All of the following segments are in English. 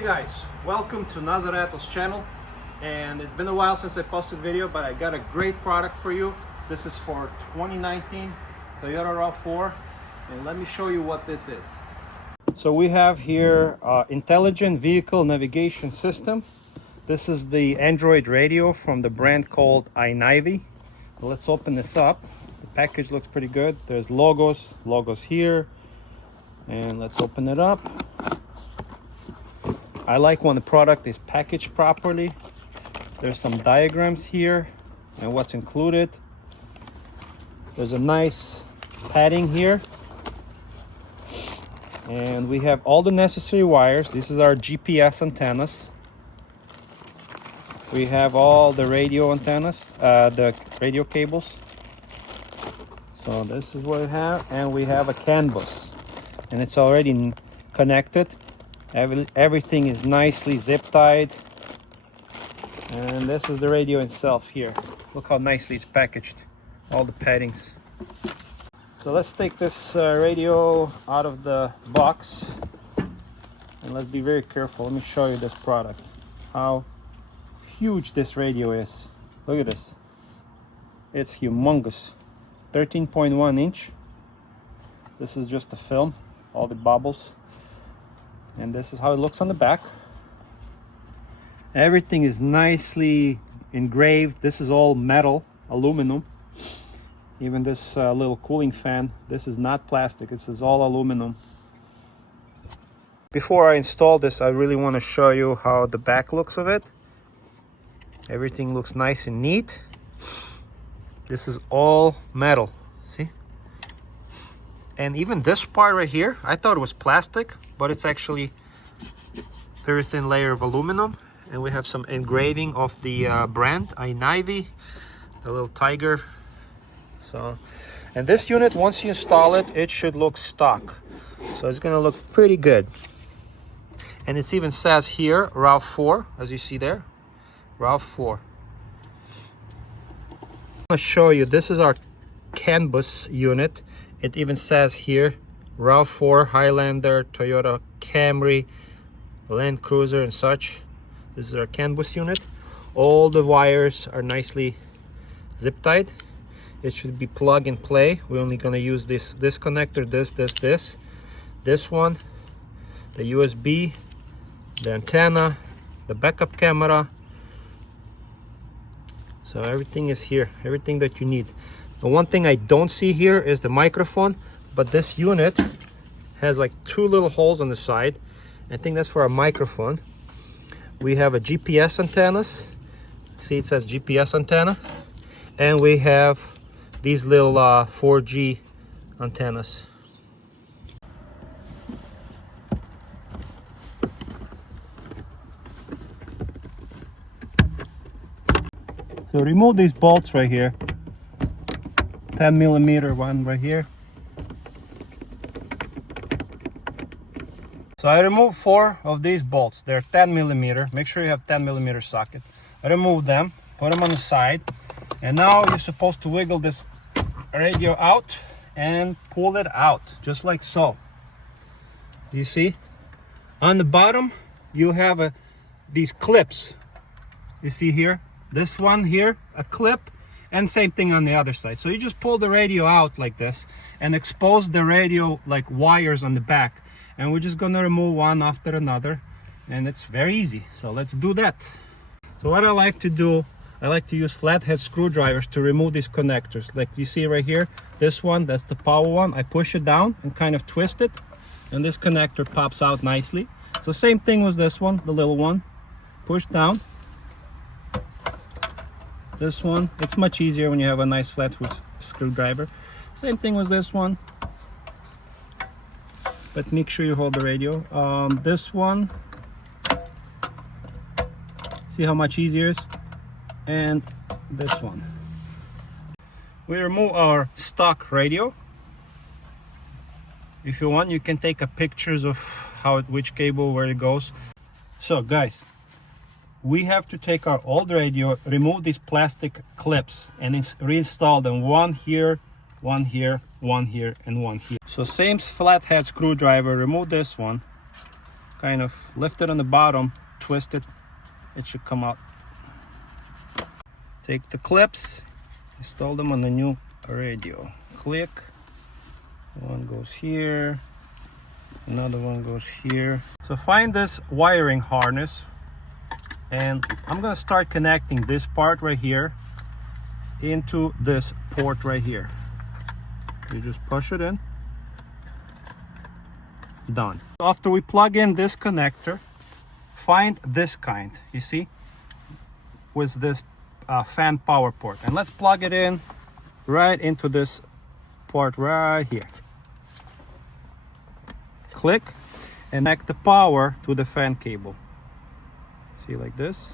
Hey guys, welcome to Nazarettos channel, and it's been a while since I posted a video, but I got a great product for you. This is for 2019 Toyota RAV4, and let me show you what this is. So we have here intelligent vehicle navigation system. This is the Android radio from the brand called Ainavi. Let's open this up. The package looks pretty good. There's logos here, and let's open it up. I like when the product is packaged properly. There's some diagrams here and what's included. There's a nice padding here. And we have all the necessary wires. This is our GPS antennas. We have all the radio antennas, the radio cables. So this is what we have. And we have a CAN bus. And it's already connected. Everything is nicely zip tied, and this is the radio itself here. Look how nicely it's packaged, all the paddings. So let's take this radio out of the box, and let's be very careful. Let me show you this product, how huge this radio is. Look at this, it's humongous. 13.1 inch. This is just the film, all the bubbles. And this is how it looks on the back. Everything is nicely engraved. This is all metal, aluminum. Even this little cooling fan, this is not plastic. This is all aluminum. Before I install this, I really want to show you how the back looks of it. Everything looks nice and neat. This is all metal, see? And even this part right here, I thought it was plastic, but it's actually very thin layer of aluminum. And we have some engraving of the brand Ainavi, the little tiger. So, and this unit, once you install it, it should look stock. So it's gonna look pretty good. And it even says here RAV4, as you see there, RAV4. I'm gonna show you, this is our CAN bus unit. It even says here RAV4, Highlander, Toyota Camry, Land Cruiser and such. This is our CAN bus unit. All the wires are nicely zip tied. It should be plug and play. We're only going to use this connector, this one, the USB, the antenna, the backup camera. So everything is here, everything that you need. The one thing I don't see here is the microphone, but this unit has like two little holes on the side. I think that's for a microphone. We have a GPS antennas. See, it says GPS antenna. And we have these little 4G antennas. So remove these bolts right here. 10mm one right here. So I removed 4 of these bolts. They're 10mm. Make sure you have 10mm socket. I removed them, put them on the side, and now you're supposed to wiggle this radio out and pull it out, just like so. You see? On the bottom, you have these clips. You see here? This one here, a clip, and same thing on the other side. So you just pull the radio out like this and expose the radio like wires on the back. And we're just gonna remove one after another, and it's very easy. So let's do that. So what I like to do, I like to use flathead screwdrivers to remove these connectors. Like you see right here, this one, that's the power one. I push it down and kind of twist it, and this connector pops out nicely. So same thing with this one, the little one. Push down. This one, it's much easier when you have a nice flathead screwdriver. Same thing with this one. But make sure you hold the radio. This one, see how much easier it is? And this one. We remove our stock radio. If you want, you can take pictures of which cable, where it goes. So guys, we have to take our old radio, remove these plastic clips, and reinstall them, one here, one here, one here, and one here. So same flathead screwdriver, remove this one, kind of lift it on the bottom, twist it, it should come out. Take the clips, install them on the new radio. Click, one goes here, another one goes here. So find this wiring harness, and I'm gonna start connecting this part right here into this port right here. You just push it in. Done. After we plug in this connector, find this kind, you see, with this fan power port, and let's plug it in right into this port right here. Click and connect the power to the fan cable. See, like this.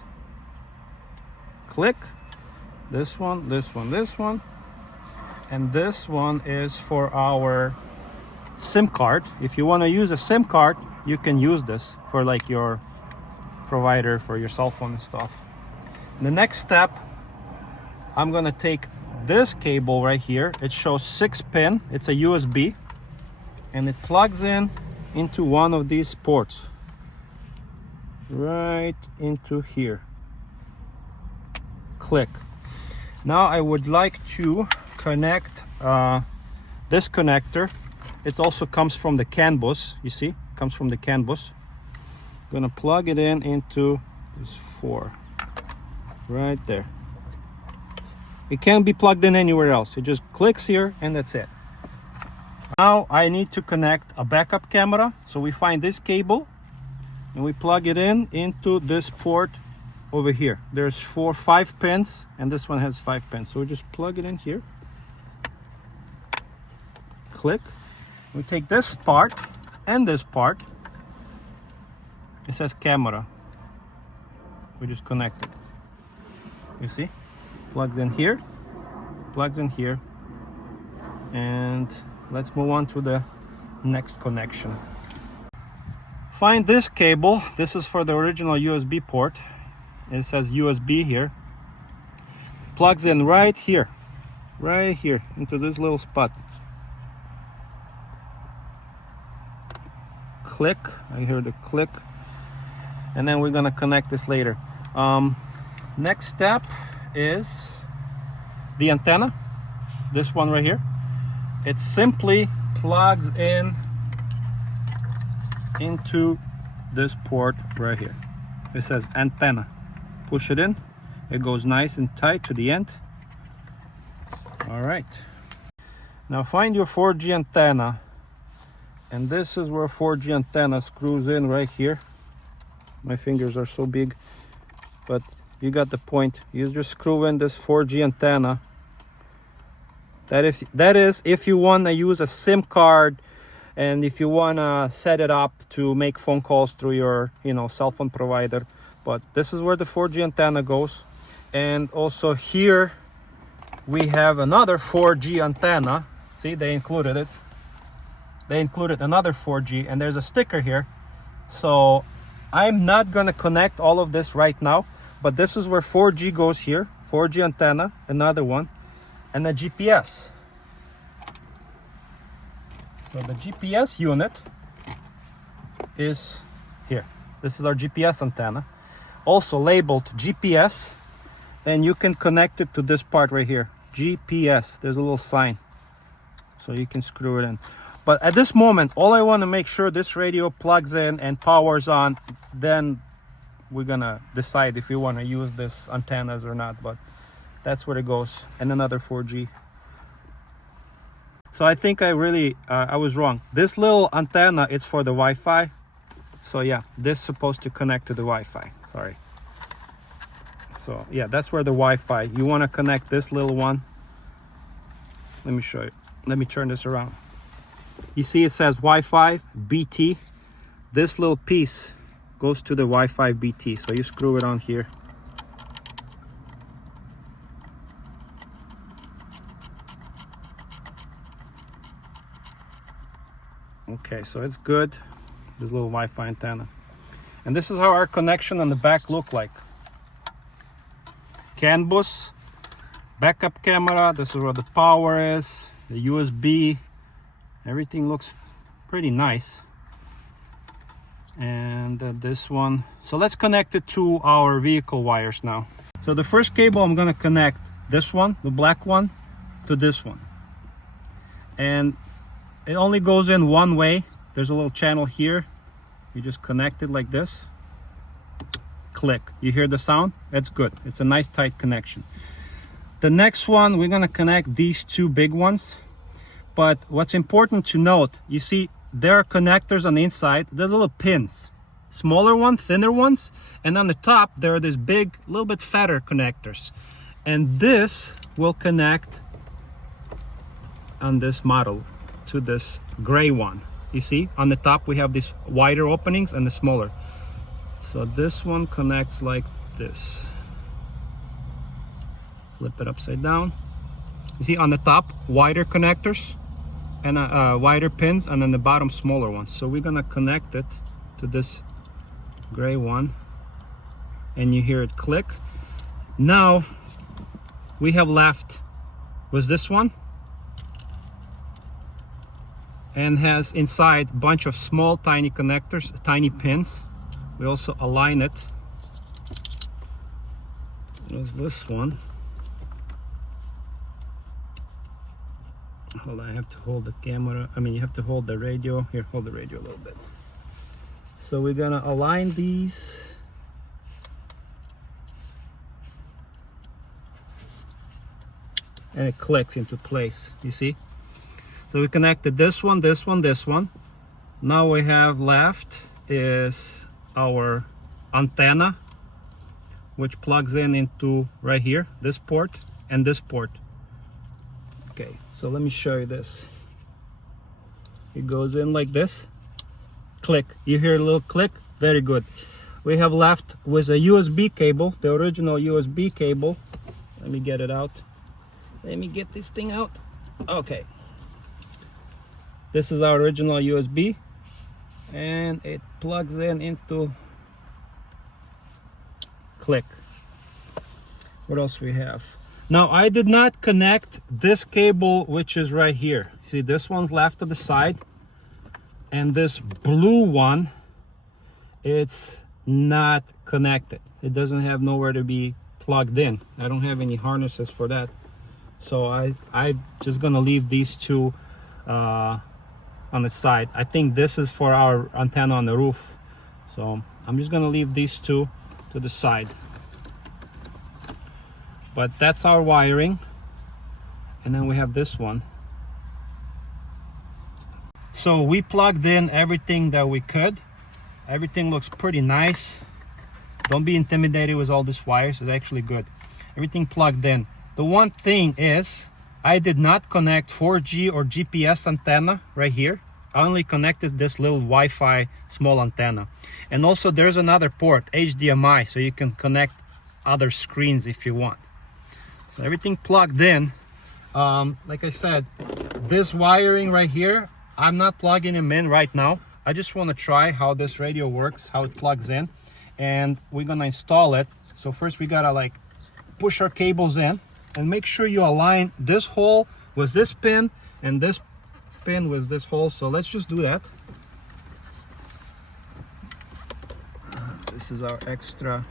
Click. This one, this one, this one, and this one is for our SIM card. If you want to use a SIM card, you can use this for like your provider for your cell phone and stuff. The next step, I'm gonna take this cable right here. It shows 6 pin. It's a USB, and it plugs in into one of these ports right into here. Click. Now I would like to connect this connector. It also comes from the CAN bus, you see, comes from the CAN bus. I'm gonna plug it in into this 4 right there. It can't be plugged in anywhere else. It just clicks here and that's it. Now I need to connect a backup camera. So we find this cable and we plug it in into this port over here. There's 5 pins, and this one has 5 pins. So we just plug it in here. Click. We take this part and this part. It says camera. We just connect it. You see? Plugged in here, plugged in here. And let's move on to the next connection. Find this cable. This is for the original USB port. It says USB here. Plugs in right here into this little spot. Click. I hear the click. And then we're gonna connect this later. Next step is the antenna. This one right here. It simply plugs in into this port right here. It says antenna. Push it in. It goes nice and tight to the end. All right. Now find your 4G antenna. And this is where 4G antenna screws in right here. My fingers are so big, but you got the point. You just screw in this 4G antenna. That is if you want to use a SIM card, and if you want to set it up to make phone calls through your cell phone provider. But this is where the 4G antenna goes. And also here we have another 4G antenna. See, they included it. They included another 4G, and there's a sticker here. So I'm not gonna connect all of this right now, but this is where 4G goes here. 4G antenna, another one, and a GPS. So the GPS unit is here. This is our GPS antenna, also labeled GPS. Then you can connect it to this part right here, GPS. There's a little sign, so you can screw it in. But at this moment, all I want to make sure this radio plugs in and powers on. Then we're gonna decide if we want to use this antennas or not. But that's where it goes. And another 4G. So I think I was wrong. This little antenna is for the Wi-Fi. So yeah, this is supposed to connect to the Wi-Fi. Sorry. So yeah, that's where the Wi-Fi. You want to connect this little one. Let me show you. Let me turn this around. You see it says Wi-Fi BT. This little piece goes to the Wi-Fi BT. So you screw it on here. Okay, so it's good. This little Wi-Fi antenna. And this is how our connection on the back look like. CAN bus, backup camera. This is where the power is, the USB. Everything looks pretty nice. and this one. So let's connect it to our vehicle wires now. So the first cable, I'm gonna connect this one, the black one, to this one, and it only goes in one way. There's a little channel here. You just connect it like this. Click. You hear the sound? That's good. It's a nice tight connection. The next one, we're gonna connect these two big ones. But what's important to note, you see there are connectors on the inside. There's little pins, smaller ones, thinner ones, and on the top there are these big, little bit fatter connectors. And this will connect on this model to this gray one. You see, on the top we have these wider openings and the smaller. So this one connects like this. Flip it upside down. You see on the top, wider connectors and wider pins, and then the bottom smaller ones. So we're gonna connect it to this gray one, and you hear it click. Now we have left was this one, and has inside a bunch of small tiny connectors, tiny pins. We also align it. There's this one. Hold on, I have to hold the camera. I mean, you have to hold the radio. Here, hold the radio a little bit. So we're gonna align these. And it clicks into place, you see? So we connected this one, this one, this one. Now we have left is our antenna, which plugs in into right here, this port and this port. Okay, so let me show you this. It goes in like this. Click. You hear a little click? Very good. We have left with a USB cable, the original USB cable. Let me get it out. Let me get this thing out. Okay. This is our original USB, and it plugs in into click. What else we have? Now, I did not connect this cable, which is right here. See, this one's left to the side, and this blue one, it's not connected. It doesn't have nowhere to be plugged in. I don't have any harnesses for that. So I'm just gonna leave these two on the side. I think this is for our antenna on the roof. So I'm just gonna leave these two to the side. But that's our wiring. And then we have this one. So we plugged in everything that we could. Everything looks pretty nice. Don't be intimidated with all these wires. It's actually good. Everything plugged in. The one thing is, I did not connect 4G or GPS antenna right here. I only connected this little Wi-Fi small antenna. And also there's another port, HDMI, so you can connect other screens if you want. So everything plugged in. Like I said, this wiring right here, I'm not plugging them in right now. I just want to try how this radio works, how it plugs in, and we're gonna install it. So first we gotta like push our cables in, and make sure you align this hole with this pin and this pin with this hole. So let's just do that. This is our extra.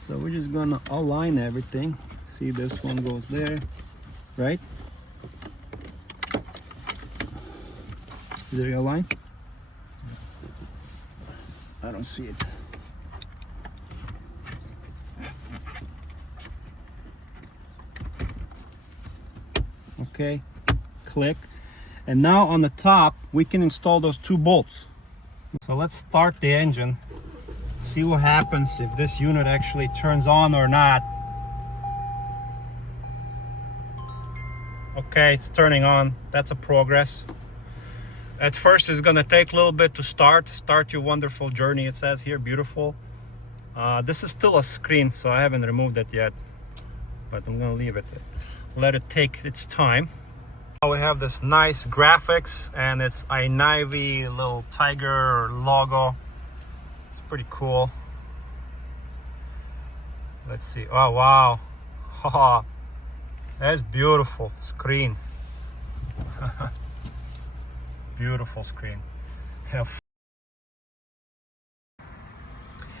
So we're just gonna align everything. See, this one goes there, right? Is it aligned? I don't see it. Okay, click. And now on the top, we can install those two bolts. So let's start the engine. See what happens if this unit actually turns on or not. Okay, it's turning on. That's a progress. At first it's gonna take a little bit to start your wonderful journey. It says here, beautiful. This is still a screen, so I haven't removed it yet, but I'm gonna leave it, let it take its time. Now we have this nice graphics, and it's Ainavi little tiger logo. It's pretty cool. Let's see. Oh wow. That's beautiful screen. Beautiful screen.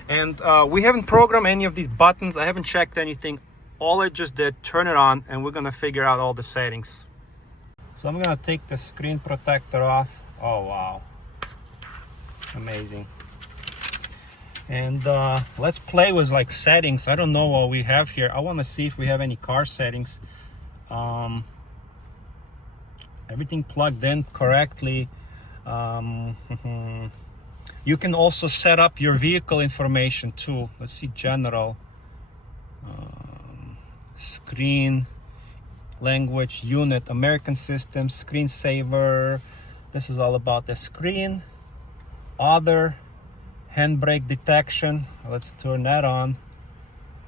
And we haven't programmed any of these buttons. I haven't checked anything. All I just did, turn it on, and we're gonna figure out all the settings. So I'm gonna take the screen protector off. Oh wow, amazing. And let's play with like settings. I don't know what we have here. I want to see if we have any car settings. Everything plugged in correctly. You can also set up your vehicle information too. Let's see, general, screen, language, unit, American system, screensaver. This is all about the screen. Other, handbrake detection. Let's turn that on.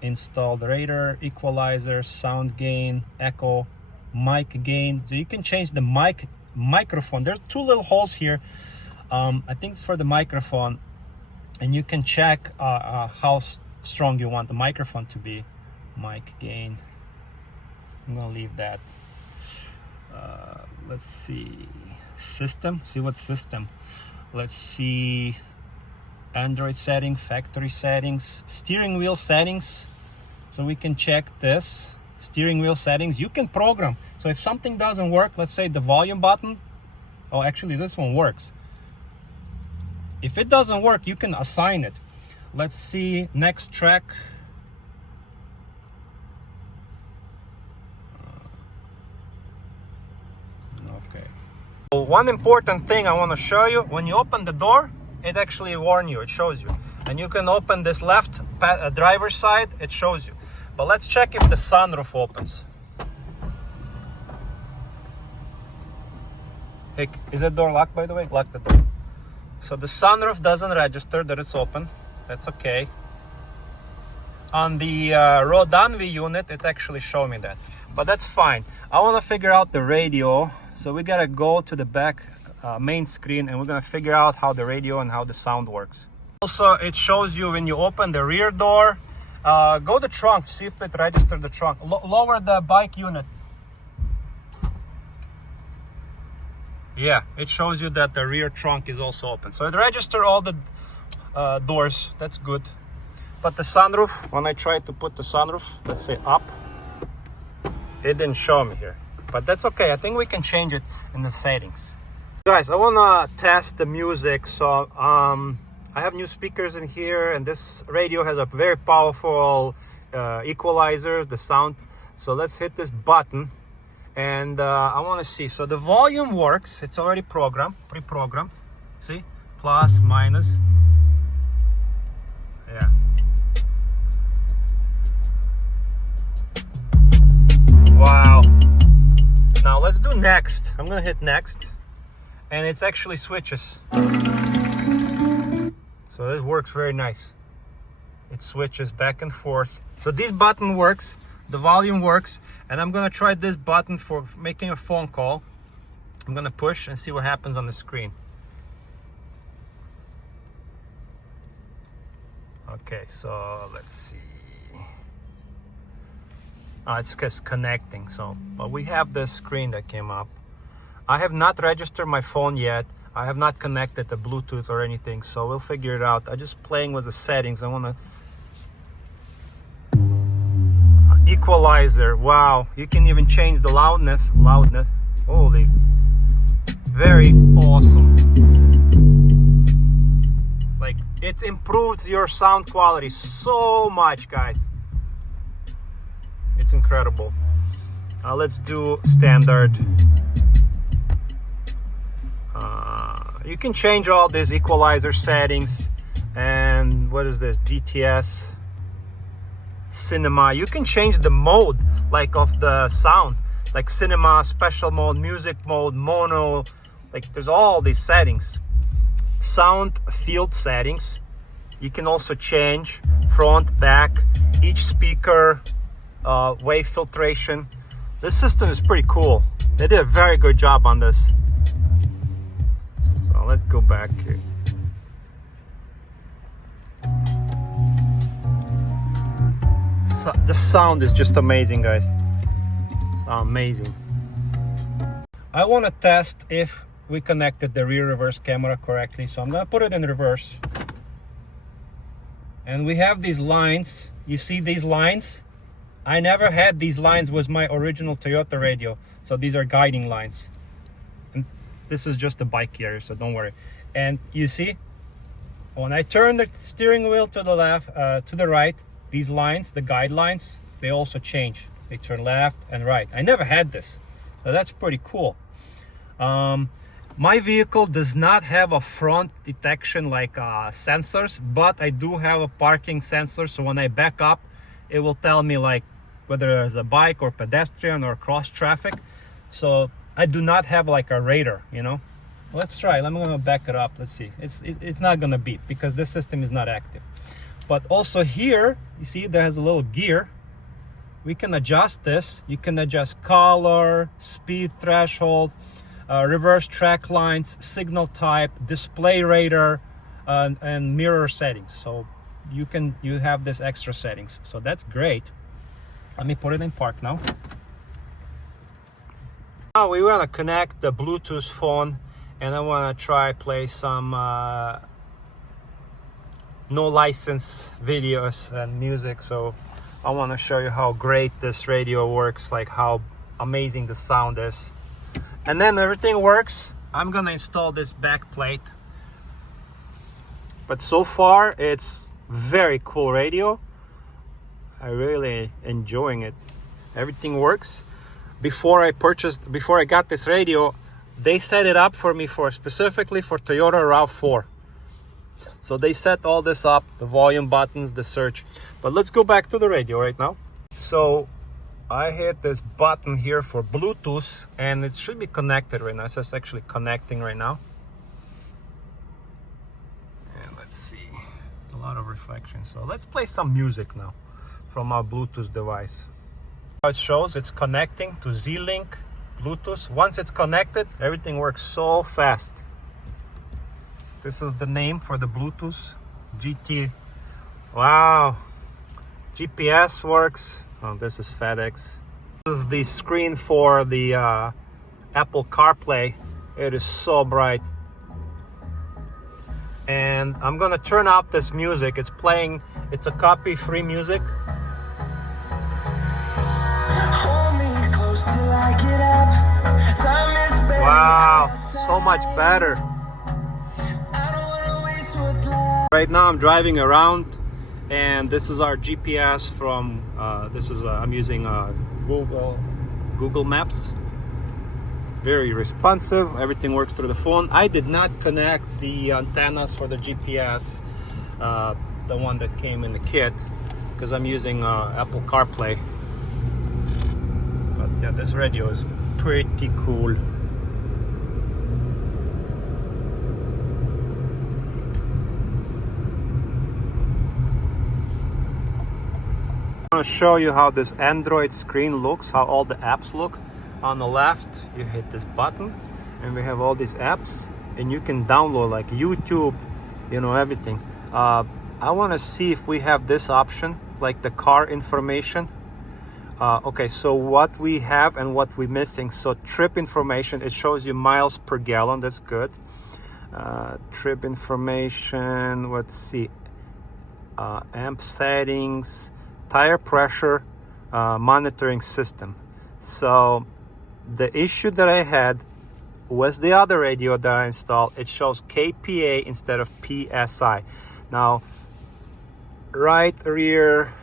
Installed radar, equalizer, sound gain, echo, mic gain. So you can change the microphone. There's two little holes here. I think it's for the microphone, and you can check how strong you want the microphone to be. Mic gain. I'm gonna leave that. Let's see. System. See what system. Let's see. Android setting, factory settings, steering wheel settings. So we can check this. Steering wheel settings. You can program. So if something doesn't work, let's say the volume button. Oh, actually, this one works. If it doesn't work, you can assign it. Let's see, next track. Okay. So one important thing I want to show you, when you open the door, it actually warns you, it shows you. And you can open this left driver's side, it shows you. But let's check if the sunroof opens. Hey, is that door locked, by the way? Lock the door. So the sunroof doesn't register that it's open. That's okay. On the Ainavi unit, it actually showed me that. But that's fine. I want to figure out the radio. So we got to go to the back main screen, and we're going to figure out how the radio and how the sound works. Also, it shows you when you open the rear door. Go to trunk, see if it registered the trunk. Lower the bike unit. Yeah, it shows you that the rear trunk is also open. So it registered all the doors. That's good. But the sunroof, when I tried to put the sunroof, let's say up, it didn't show me here. But that's okay. I think we can change it in the settings. Guys, I want to test the music. So I have new speakers in here, and this radio has a very powerful equalizer, the sound. So let's hit this button. And I want to see. So the volume works. It's already programmed, pre-programmed. See? Plus, minus. Yeah. Wow. Now let's do next. I'm going to hit next. And it's actually switches. So it works very nice. It switches back and forth. So this button works. The volume works, and I'm gonna try this button for making a phone call. I'm gonna push and see what happens on the screen. Okay, so let's see. It's just connecting. So, but we have this screen that came up. I have not registered my phone yet. I have not connected the Bluetooth or anything, so we'll figure it out. I'm just playing with the settings. I wanna. Equalizer, wow, you can even change the loudness. Holy, very awesome. Like, it improves your sound quality so much, guys. It's incredible. Let's do standard. You can change all these equalizer settings. And what is this? GTS, cinema. You can change the mode, like, of the sound, like cinema, special mode, music mode, mono. Like, there's all these settings. Sound field settings. You can also change front, back, each speaker, wave filtration. This system is pretty cool. They did a very good job on this. So let's go back here. The sound is just amazing, guys. Amazing. I want to test if we connected the rear reverse camera correctly. So I'm gonna put it in reverse. And we have these lines. You see these lines? I never had these lines with my original Toyota radio. So these are guiding lines. And this is just a bike carrier, so don't worry. And you see, when I turn the steering wheel to the left, to the right, these lines, the guidelines, they also change. They turn left and right. I never had this, so that's pretty cool. My vehicle does not have a front detection like sensors, but I do have a parking sensor. So when I back up, it will tell me like whether there's a bike or pedestrian or cross traffic. So I do not have like a radar, you know. Let's try. I'm gonna back it up. Let's see. It's not gonna beep because this system is not active. But also here, you see there's a little gear. We can adjust this. You can adjust color, speed threshold, reverse track lines, signal type, display radar, and mirror settings. So you have this extra settings. So that's great. Let me put it in park now. Now we want to connect the Bluetooth phone, and I want to try play some no license videos and music. So I want to show you how great this radio works, like how amazing the sound is. And then everything works. I'm gonna install this back plate. But so far it's very cool radio. I really enjoying it. Everything works. Before I got this radio, they set it up for me specifically for Toyota RAV4. So they set all this up, the volume buttons, the search. But let's go back to the radio right now. So I hit this button here for Bluetooth, and it should be connected right now. So it's actually connecting right now. And let's see, a lot of reflection. So let's play some music now from our Bluetooth device. It shows it's connecting to Z-Link Bluetooth. Once it's connected, everything works so fast. This is the name for the Bluetooth, GT. Wow, GPS works. Oh, this is FedEx. This is the screen for the Apple CarPlay. It is so bright. And I'm gonna turn out this music. It's playing, it's a copy-free music. Wow, so much better. Right now I'm driving around, and this is our GPS from I'm using Google Maps. It's very responsive. Everything works through the phone. I did not connect the antennas for the GPS, the one that came in the kit, because I'm using Apple CarPlay. But yeah, this radio is pretty cool. I'm going to show you how this Android screen looks, how all the apps look. On the left, you hit this button, and we have all these apps, and you can download like YouTube, you know, everything. I want to see if we have this option, like the car information. Okay, so what we have and what we're missing. So trip information, it shows you miles per gallon. That's good. Trip information, let's see. Amp settings, tire pressure, monitoring system. So the issue that I had was the other radio that I installed. It shows KPA instead of PSI. Now, right rear,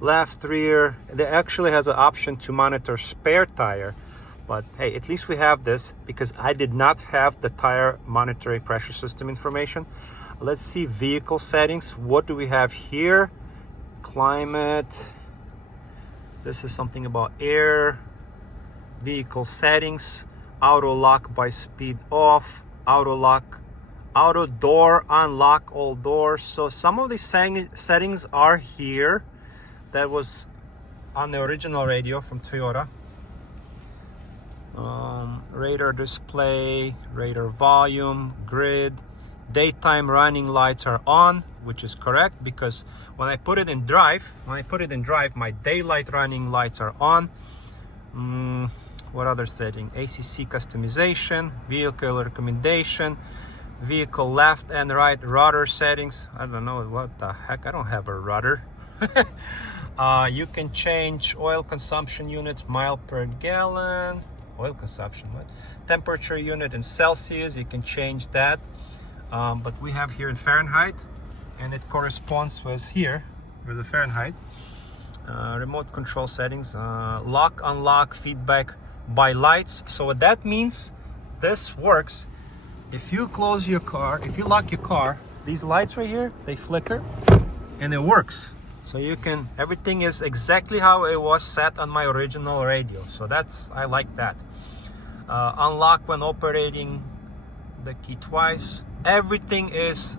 left rear, it actually has an option to monitor spare tire. But hey, at least we have this, because I did not have the tire monitoring pressure system information. Let's see vehicle settings. What do we have here? Climate. This is something about air. Vehicle settings. Auto lock by speed off. Auto lock. Auto door unlock all doors. So some of these settings are here. That was on the original radio from Toyota. Radar display, radar volume, grid, daytime running lights are on, which is correct, because when I put it in drive, my daylight running lights are on. What other setting? ACC customization, vehicle recommendation, vehicle left and right rudder settings. I don't know what the heck. I don't have a rudder. You can change oil consumption units, mile per gallon. Oil consumption, what? Temperature unit in Celsius. You can change that. But we have here in Fahrenheit, and it corresponds with here with the Fahrenheit. Remote control settings, lock, unlock, feedback by lights. So what that means, this works. If you close your car, if you lock your car, these lights right here, they flicker and it works. So you can, everything is exactly how it was set on my original radio. So that's, I like that. Unlock when operating the key twice. Everything is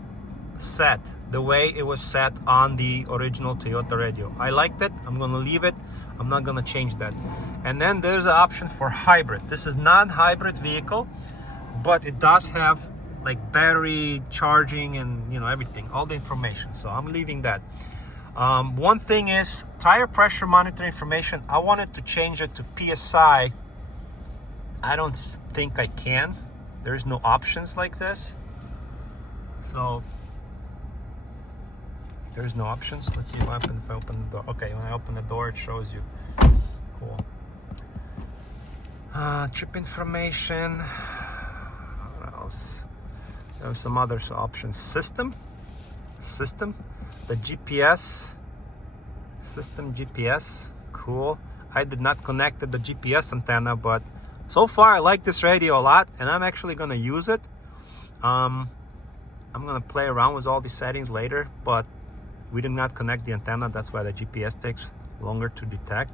set the way it was set on the original Toyota radio. I liked it. I'm gonna leave it. I'm not gonna change that. And then there's an option for hybrid. This is non-hybrid vehicle, but it does have like battery charging and, you know, everything, all the information. So I'm leaving that. One thing is tire pressure monitor information. I wanted to change it to PSI. I don't think I can. There's no options like this. So there's no options. Let's see what happens if I open the door. Okay, when I open the door, it shows you. Cool. Trip information. What else? There's some other options. System. The GPS. System GPS. Cool. I did not connect the GPS antenna, but so far I like this radio a lot, and I'm actually gonna use it. I'm gonna play around with all these settings later, but we did not connect the antenna. That's why the GPS takes longer to detect.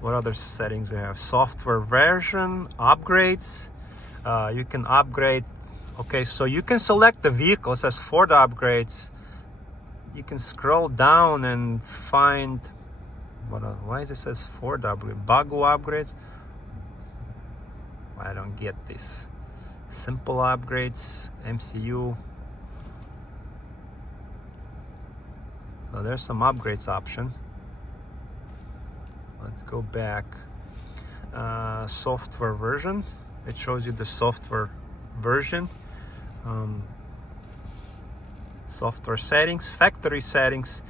What other settings we have? Software version, upgrades. You can upgrade. Okay, so you can select the vehicle. It says Ford upgrades. You can scroll down and find, why is it says Ford upgrade? Bagu upgrades. I don't get this. Simple upgrades, MCU. So there's some upgrades option. Let's go back. Software version. It shows you the software version. Software settings, factory settings.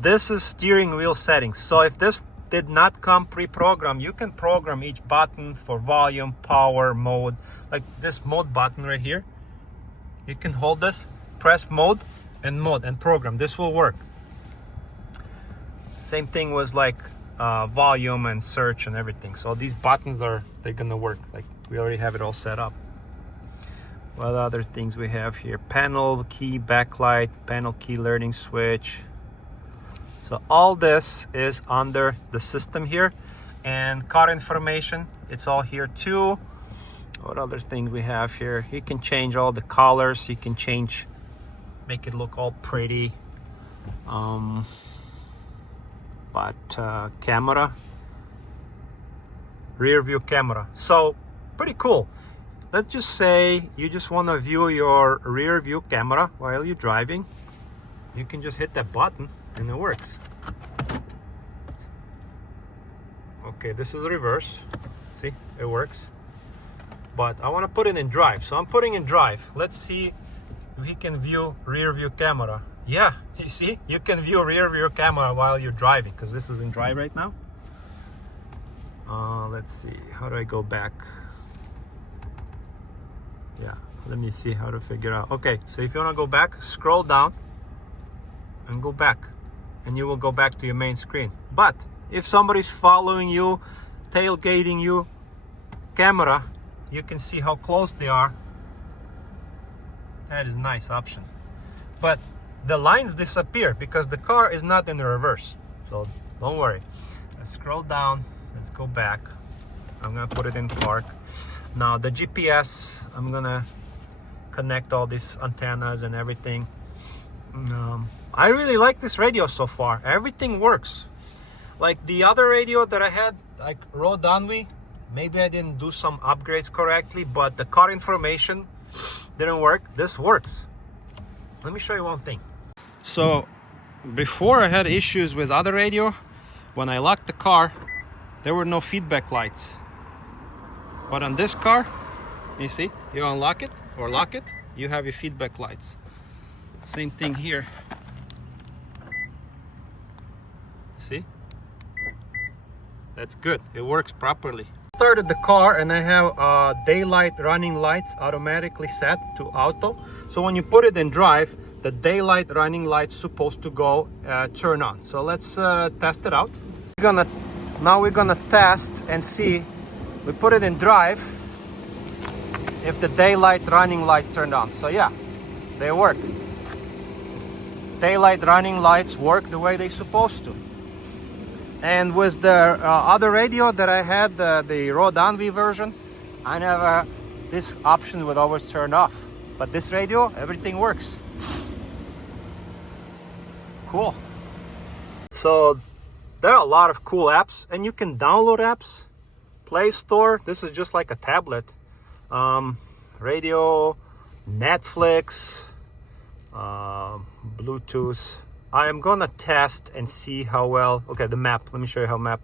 This is steering wheel settings. So if this did not come pre-programmed, you can program each button for volume, power, mode. Like this mode button right here. You can hold this, press mode, and program. This will work. Same thing was like volume and search and everything. So these buttons they're gonna work. Like we already have it all set up. What other things we have here? Panel key backlight, panel key learning switch. So all this is under the system here, and car information, it's all here too. What other things we have here? You can change all the colors. You can make it look all pretty. Camera, rear view camera. So pretty cool. Let's just say you just want to view your rear view camera while you're driving. You can just hit that button and it works. Okay, this is reverse. See, it works. But I want to put it in drive. So I'm putting in drive. Let's see if we can view rear view camera. Yeah, you see, you can view rear view camera while you're driving, because this is in drive right now. Let's see, how do I go back? Yeah, let me see how to figure out. Okay, so if you want to go back, scroll down and go back, and you will go back to your main screen. But if somebody's following you, tailgating you, camera, you can see how close they are. That is a nice option. But the lines disappear because the car is not in the reverse. So don't worry. Let's scroll down. Let's go back. I'm gonna put it in park. Now the GPS, I'm gonna connect all these antennas and everything. I really like this radio so far. Everything works. Like the other radio that I had, like Rode Ainavi, maybe I didn't do some upgrades correctly, but the car information didn't work. This works. Let me show you one thing. So before I had issues with other radio, when I locked the car, there were no feedback lights. But on this car, you see, you unlock it or lock it, you have your feedback lights. Same thing here. See? That's good. It works properly. Started the car and I have daylight running lights automatically set to auto. So when you put it in drive, the daylight running lights supposed to go turn on. So let's test it out. Now we're gonna test and see. We put it in drive if the daylight running lights turned on. So yeah, they work. Daylight running lights work the way they're supposed to. And with the other radio that I had, the Rode Ainavi version, I never, this option would always turn off. But this radio, everything works. Cool. So there are a lot of cool apps, and you can download apps. Play Store, this is just like a tablet. Radio, Netflix, Bluetooth. I am gonna test and see how well. Okay, the map. Let me show you how map.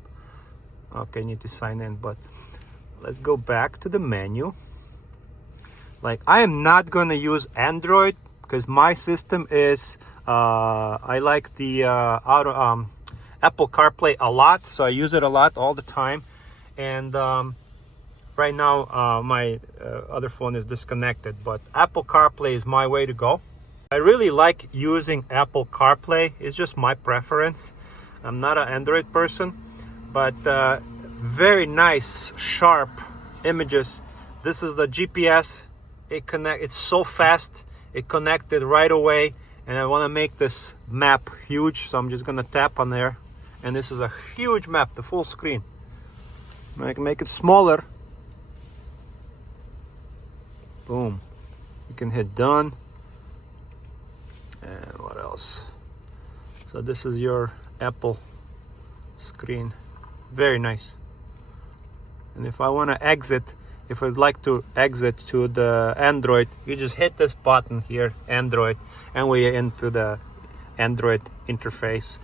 Okay, need to sign in, but let's go back to the menu. Like, I am not gonna use Android because my system is. I like the Apple CarPlay a lot, so I use it a lot all the time. And right now, my other phone is disconnected, but Apple CarPlay is my way to go. I really like using Apple CarPlay. It's just my preference. I'm not an Android person, but very nice, sharp images. This is the GPS. It's so fast. It connected right away, and I want to make this map huge, so I'm just gonna tap on there, and this is a huge map, the full screen. I can make it smaller. Boom. You can hit done. And what else? So this is your Apple screen. Very nice. And if I want to exit, if I'd like to exit to the Android, you just hit this button here, Android, and we're into the Android interface.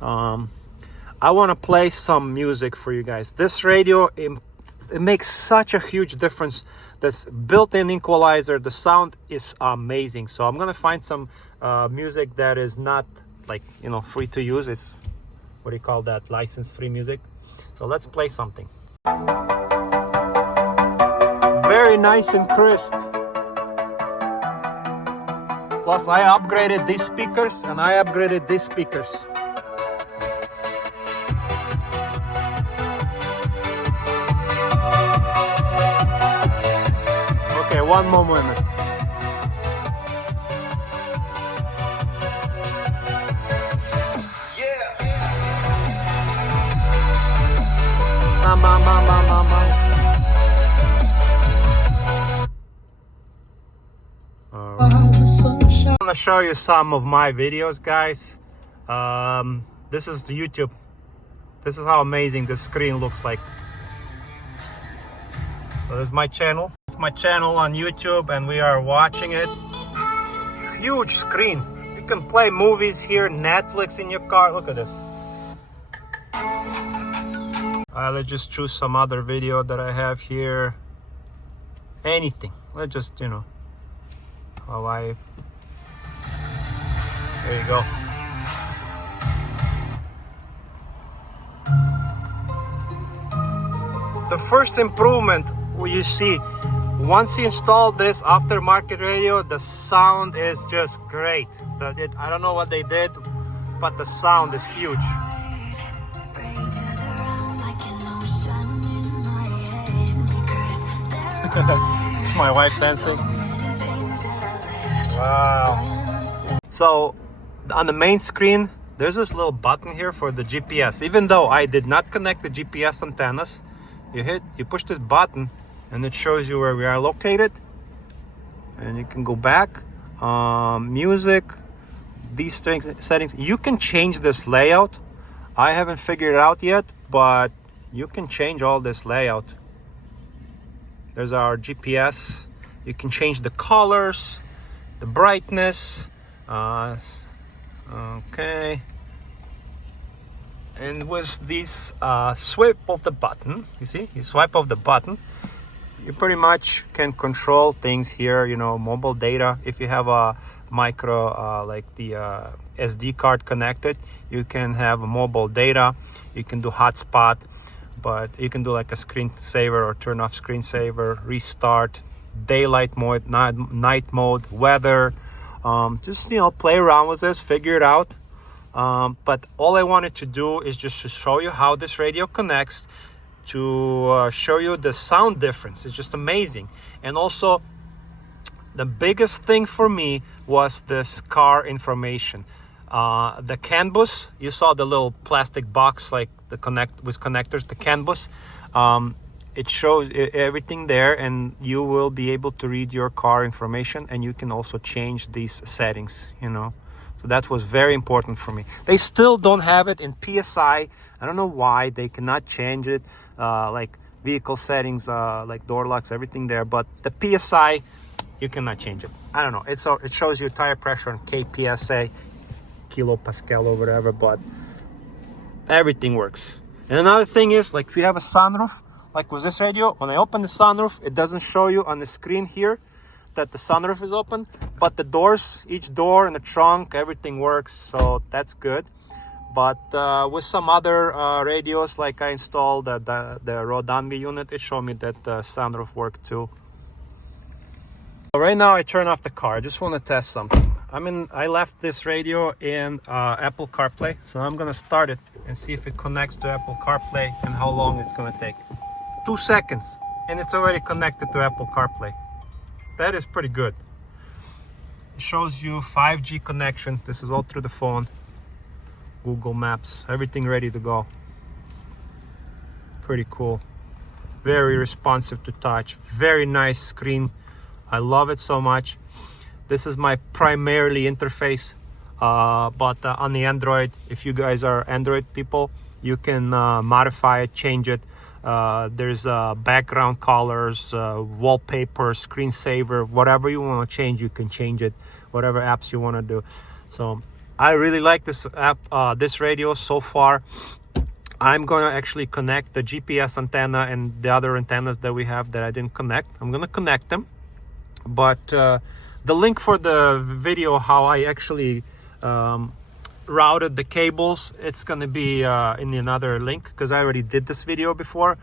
I want to play some music for you guys. This radio, it makes such a huge difference. This built-in equalizer, the sound is amazing. So I'm gonna find some music that is not, like, you know, free to use. It's, what do you call that, license-free music. So let's play something. Very nice and crisp. Plus I upgraded these speakers and I upgraded these speakers. Okay, one more moment. Yeah. Mama. I'm gonna show you some of my videos, guys. This is YouTube. This is how amazing this screen looks like. So this is my channel. It's my channel on YouTube, and we are watching it. Huge screen. You can play movies here, Netflix in your car. Look at this. Let's just choose some other video that I have here. Anything. Let's just, you know, Hawaii. There you go. The first improvement you see, once you install this aftermarket radio, the sound is just great. I don't know what they did, but the sound is huge. It's my wife dancing. Wow. So on the main screen, there's this little button here for the GPS. Even though I did not connect the GPS antennas, you push this button and it shows you where we are located, and you can go back. Music, these settings, you can change this layout. I haven't figured it out yet, but you can change all this layout. There's our GPS. You can change the colors, the brightness. Okay. And with this swipe of the button, you see, you swipe of the button, you pretty much can control things here, you know, mobile data. If you have a micro like the SD card connected, you can have a mobile data. You can do hotspot, but you can do like a screensaver or turn off screensaver, restart, daylight mode, night mode, weather. Just, you know, play around with this, figure it out. But all I wanted to do is just to show you how this radio connects, to show you the sound difference. It's just amazing. And also the biggest thing for me was this car information. The CAN bus, you saw the little plastic box like the with connectors, the CAN bus. It shows everything there, and you will be able to read your car information, and you can also change these settings, you know. So that was very important for me. They still don't have it in PSI. I don't know why they cannot change it, like vehicle settings, like door locks, everything there. But the PSI, you cannot change it. I don't know. It shows you tire pressure on KPSA, kilopascal or whatever, but everything works. And another thing is, like if you have a sunroof, like with this radio, when I open the sunroof, it doesn't show you on the screen here that the sunroof is open, but the doors, each door and the trunk, everything works, so that's good. But with some other radios, like I installed the Ainavi unit, it showed me that the sunroof worked too. Right now I turn off the car. I just want to test something. I left this radio in Apple CarPlay, so I'm gonna start it and see if it connects to Apple CarPlay and how long it's gonna take. 2 seconds and it's already connected to Apple CarPlay. That is pretty good. It shows you 5G connection. This is all through the phone. Google Maps, everything ready to go. Pretty cool. Very responsive to touch. Very nice screen. I love it so much. This is my primarily interface, but on the Android, if you guys are Android people, you can modify it, change it. There's background colors, wallpaper, screensaver, whatever you want to change, you can change it, whatever apps you want to do. So I really like this app, this radio so far. I'm going to actually connect the GPS antenna and the other antennas that we have that I didn't connect. I'm going to connect them, but the link for the video how I actually routed the cables, it's going to be in another link, because I already did this video before.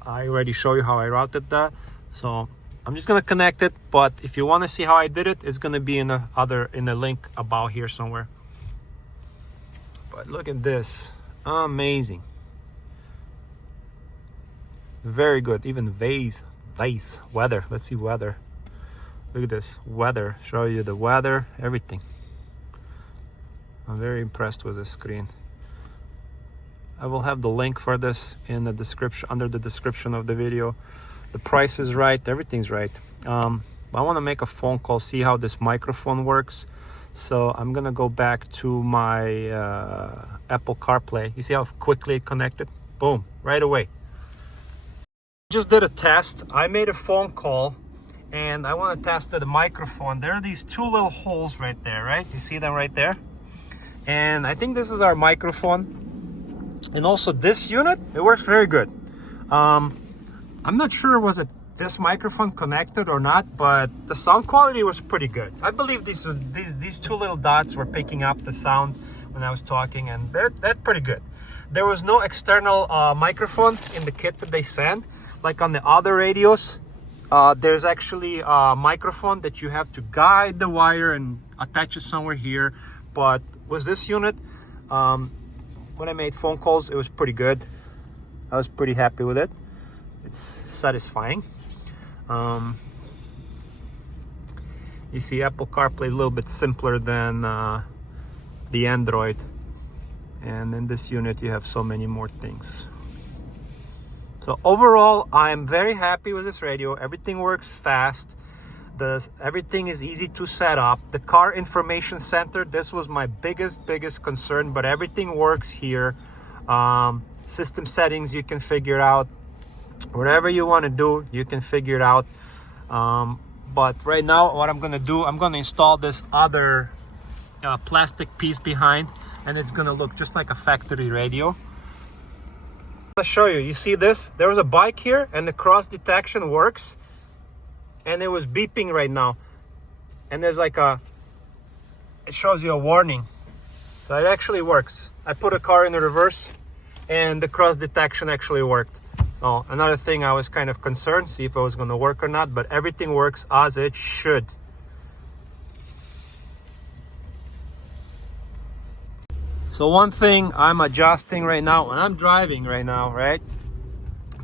I already show you how I routed that, so I'm just going to connect it. But if you want to see how I did it, it's going to be in the link about here somewhere. But look at this, amazing, very good. Even vase weather, let's see weather. Look at this weather, show you the weather, everything. I'm very impressed with this screen. I will have the link for this in the description, under the description of the video. The price is right, everything's right. I want to make a phone call, see how this microphone works. So I'm gonna go back to my Apple CarPlay. You see how quickly it connected? Boom, right away. Just did a test. I made a phone call and I want to test the microphone. There are these two little holes right there, right? You see them right there? And I think this is our microphone. And also this unit, it works very good. I'm not sure was it this microphone connected or not, but the sound quality was pretty good. I believe these two little dots were picking up the sound when I was talking, and that's pretty good. There was no external microphone in the kit that they sent. Like on the other radios, there's actually a microphone that you have to guide the wire and attach it somewhere here. But with this unit, when I made phone calls, it was pretty good. I was pretty happy with it. It's satisfying. You see Apple CarPlay a little bit simpler than the Android, and in this unit you have so many more things. So overall, I'm very happy with this radio. Everything works fast. Everything is easy to set up. The car information center, this was my biggest concern, but everything works here. System settings, you can figure it out. Whatever you want to do, you can figure it out. But right now, what I'm going to do, I'm going to install this other plastic piece behind, and it's going to look just like a factory radio. I'll show you. You see this? There was a bike here and the cross detection works, and it was beeping right now. And there's like it shows you a warning. So it actually works. I put a car in the reverse and the cross detection actually worked. Oh, another thing, I was kind of concerned, see if it was going to work or not, but everything works as it should. So one thing I'm adjusting right now, when I'm driving right now, right?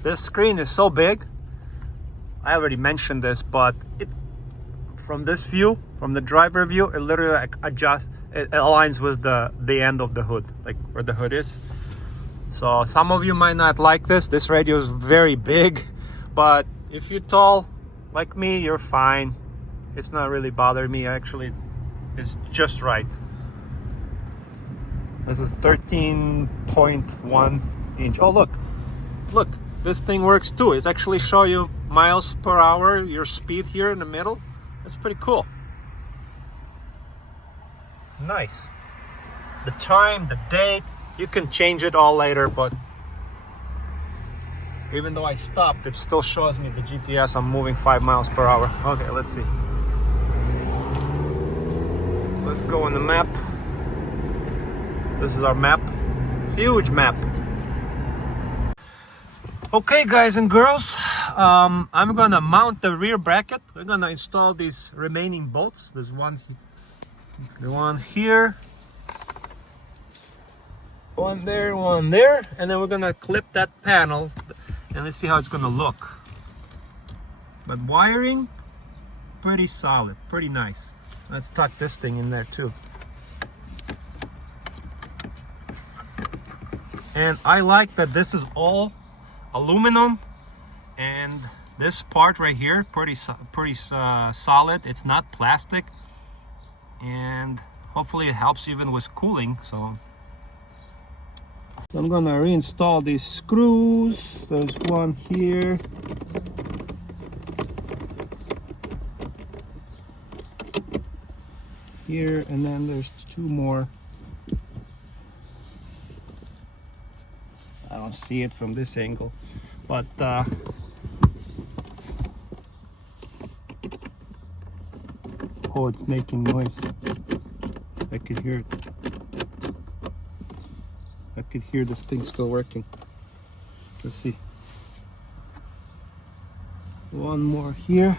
This screen is so big. I already mentioned this, but from this view, from the driver view, it literally it aligns with the end of the hood, like where the hood is. So some of you might not like this. This radio is very big, but if you're tall like me, you're fine. It's not really bothering me. Actually, it's just right. This is 13.1 inch. Oh, look, this thing works too. It actually shows you miles per hour, your speed here in the middle. That's pretty cool. Nice. The time, the date, you can change it all later, but even though I stopped, it still shows me the GPS. I'm moving 5 miles per hour. Okay, let's see. Let's go on the map. This is our map. Huge map. Okay, guys and girls, I'm gonna mount the rear bracket. We're gonna install these remaining bolts. There's the one here, one there, and then we're gonna clip that panel and let's see how it's gonna look. But wiring, pretty solid, pretty nice. Let's tuck this thing in there too. And I like that this is all aluminum, and this part right here pretty solid. It's not plastic, and hopefully it helps even with cooling. So I'm gonna reinstall these screws. There's one here, and then there's two more. I don't see it from this angle, but oh, it's making noise. I could hear it. I could hear this thing still working. Let's see. One more here.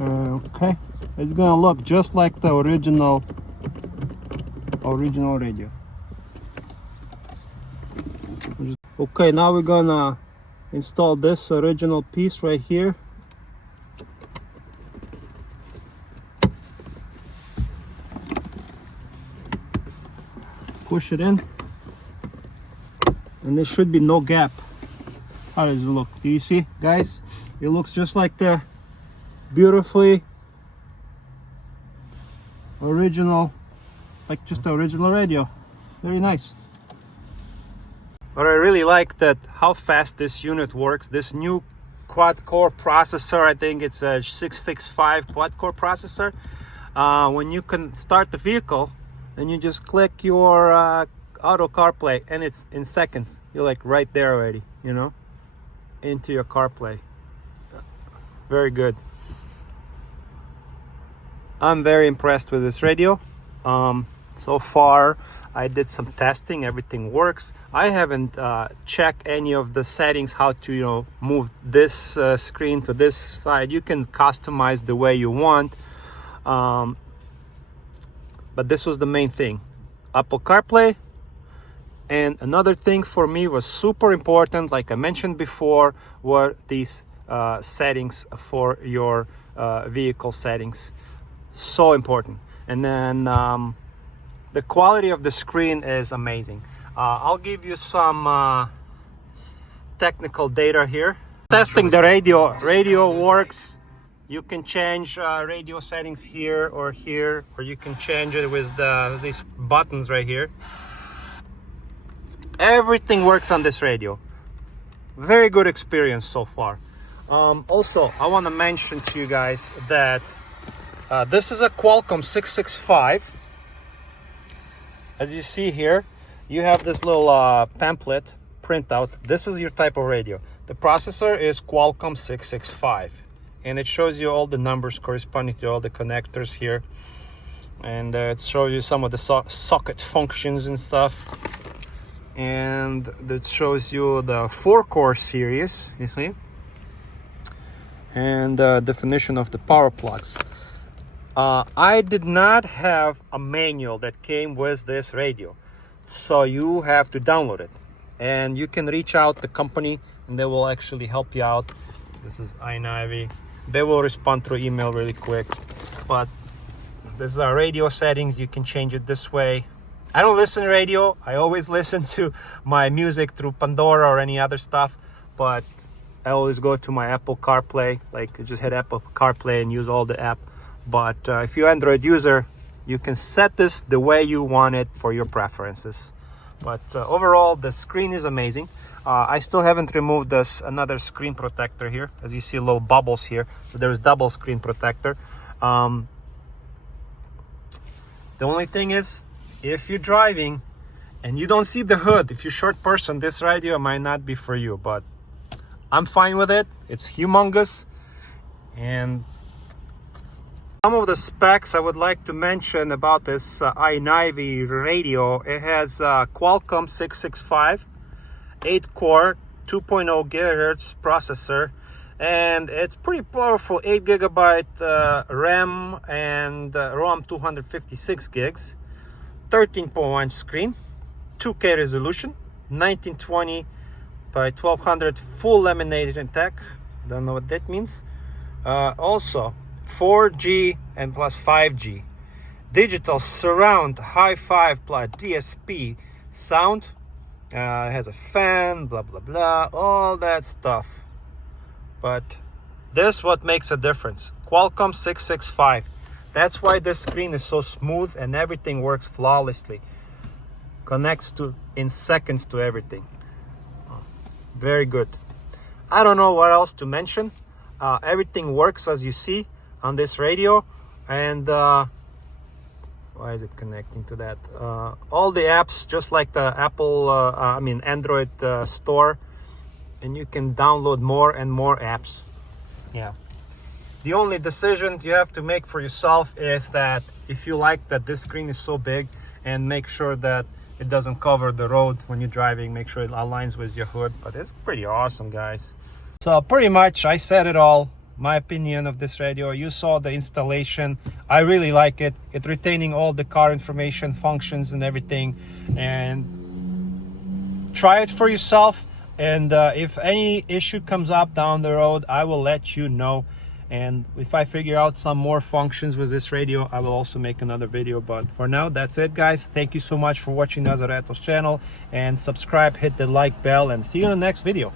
Okay, it's gonna look just like the original radio. Okay, now we're gonna install this original piece right here. Push it in, and there should be no gap. How does it look? Do you see, guys? It looks just like the beautifully original, like just the original radio. Very nice. But I really like that how fast this unit works. This new quad-core processor, I think it's a 665 quad-core processor. When you can start the vehicle, then you just click your auto CarPlay, and it's in seconds. You're like right there already, you know, into your CarPlay. Very good. I'm very impressed with this radio. So far, I did some testing. Everything works. I haven't checked any of the settings, how to move this screen to this side. You can customize the way you want, but this was the main thing. Apple CarPlay. And another thing for me was super important, like I mentioned before, were these settings for your vehicle settings. So important. And then the quality of the screen is amazing. I'll give you some technical data here. Testing the radio works. You can change radio settings here, or you can change it with these buttons right here. Everything works on this radio. Very good experience so far. Also, I want to mention to you guys that this is a Qualcomm 665, as you see here, you have this little pamphlet printout. This is your type of radio. The processor is Qualcomm 665, and it shows you all the numbers corresponding to all the connectors here, and it shows you some of the socket functions and stuff, and it shows you the 4-core series, you see, and definition of the power plugs. I did not have a manual that came with this radio, so you have to download it, and you can reach out to the company and they will actually help you out. This is Ainavi. They will respond through email really quick. But this is our radio settings. You can change it this way. I don't listen to radio. I always listen to my music through Pandora or any other stuff, but I always go to my Apple CarPlay, like just hit Apple CarPlay and use all the app. But if you're an Android user, you can set this the way you want it for your preferences. But overall, the screen is amazing. I still haven't removed another screen protector here. As you see, little bubbles here. So there's double screen protector. The only thing is, if you're driving and you don't see the hood, if you're a short person, this radio might not be for you. But I'm fine with it. It's humongous. And some of the specs I would like to mention about this Ainavi radio. It has Qualcomm 665, 8-core, 2.0 gigahertz processor, and it's pretty powerful. 8 gigabyte RAM and ROM 256 gigs, 13.1 screen, 2K resolution, 1920 by 1200 full laminated tech. Don't know what that means. Also 4G and plus 5G, digital surround hi-fi plus DSP sound. It has a fan, blah blah blah, all that stuff. But this what makes a difference. Qualcomm 665. That's why this screen is so smooth and everything works flawlessly. Connects to in seconds to everything. Very good. I don't know what else to mention. Everything works as you see on this radio, and why is it connecting to that? All the apps, just like the Apple Android store, and you can download more and more apps. Yeah, the only decision you have to make for yourself is that if you like that this screen is so big, and make sure that it doesn't cover the road when you're driving, make sure it aligns with your hood. But it's pretty awesome, guys. So pretty much I said it all. My opinion of this radio. You saw the installation. I really like it. It's retaining all the car information, functions and everything. And try it for yourself. And if any issue comes up down the road, I will let you know. And if I figure out some more functions with this radio, I will also make another video. But for now, that's it, guys. Thank you so much for watching Nazarettos channel, and subscribe, hit the like bell, and see you in the next video.